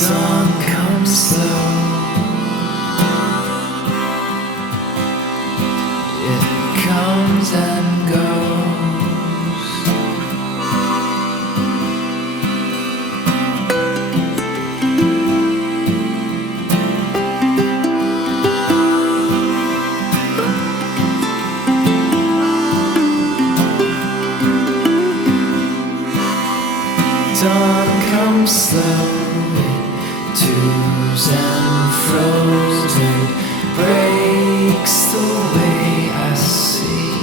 Dawn comes slow. It comes and goes. Dawn comes slow. It toos and froze and breaks the way I see.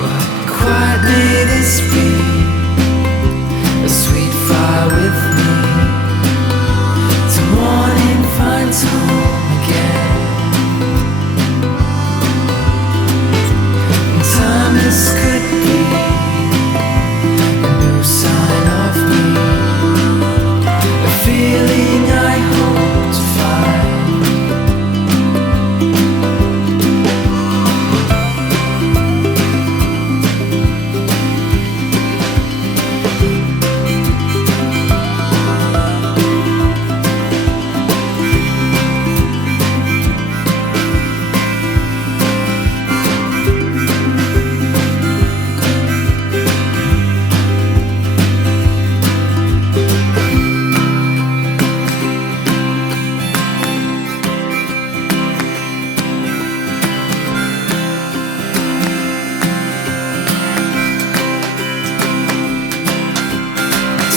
But quiet may this be, a sweet fire with me, till morning finds home again. And time this could be a new sign of me, a feeling I hope to find.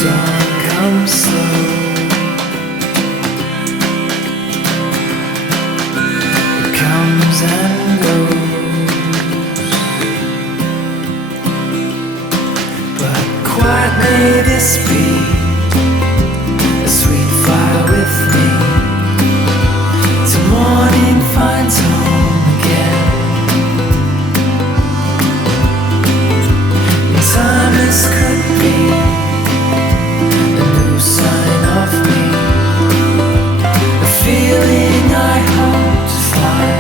Dawn comes slow. It comes and goes. But quiet may this be, a sweet fire with me, till morning finds home again. And time this could be a new sign of me, a feeling I hope to find.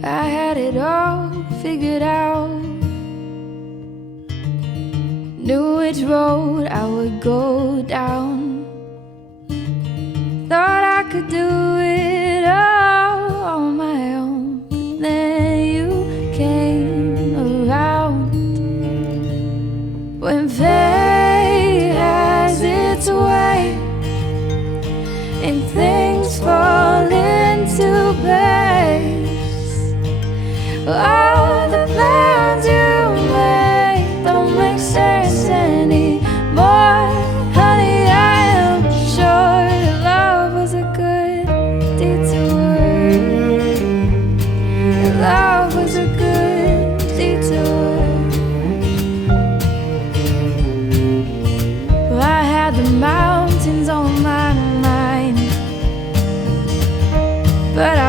I had it all figured out, knew which road I would go down, thought I could do it all on my own. But then you came around. When fate has its way and things fall into place, all the plans you made don't make sense anymore. Honey, I am sure that love was a good detour. That love was a good detour. Well, I had the mountains on my mind, but I